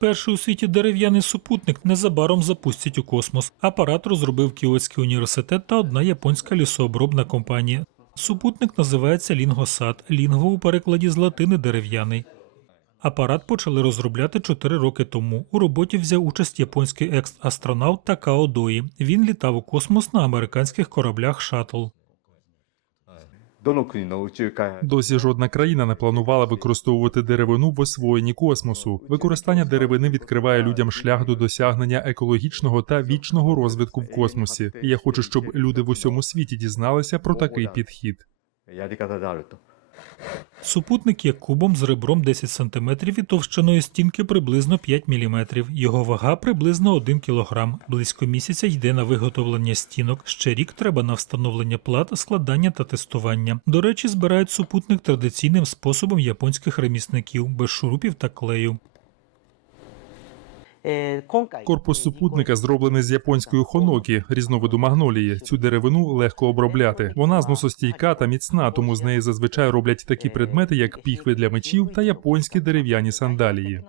Перший у світі дерев'яний супутник незабаром запустять у космос. Апарат розробив Кіотський університет та одна японська лісообробна компанія. Супутник називається Лінгосат. Лінго у перекладі з латини дерев'яний. Апарат почали розробляти 4 роки тому. У роботі взяв участь японський екс-астронавт Такао Дої. Він літав у космос на американських кораблях Шаттл. Досі жодна країна не планувала використовувати деревину в освоєнні космосу. Використання деревини відкриває людям шлях до досягнення екологічного та вічного розвитку в космосі. І Я хочу, щоб люди в усьому світі дізналися про такий підхід. Супутник є кубом з ребром 10 см і товщиною стінки приблизно 5 мм. Його вага приблизно 1 кг. Близько місяця йде на виготовлення стінок. Ще рік треба на встановлення плат, складання та тестування. До речі, збирають супутник традиційним способом японських ремісників без шурупів та клею. Корпус супутника зроблений з японської хонокі, різновиду магнолії. Цю деревину легко обробляти. Вона зносостійка та міцна, тому з неї зазвичай роблять такі предмети, як піхви для мечів та японські дерев'яні сандалії.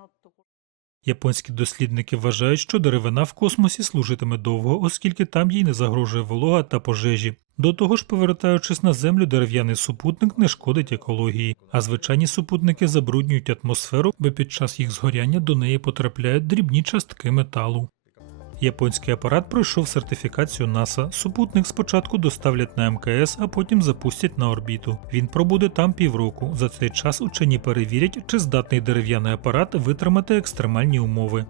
Японські дослідники вважають, що деревина в космосі служитиме довго, оскільки там їй не загрожує волога та пожежі. До того ж, повертаючись на землю, дерев'яний супутник не шкодить екології, а звичайні супутники забруднюють атмосферу, бо під час їх згоряння до неї потрапляють дрібні частки металу. Японський апарат пройшов сертифікацію НАСА. Супутник спочатку доставлять на МКС, а потім запустять на орбіту. Він пробуде там півроку. За цей час учені перевірять, чи здатний дерев'яний апарат витримати екстремальні умови.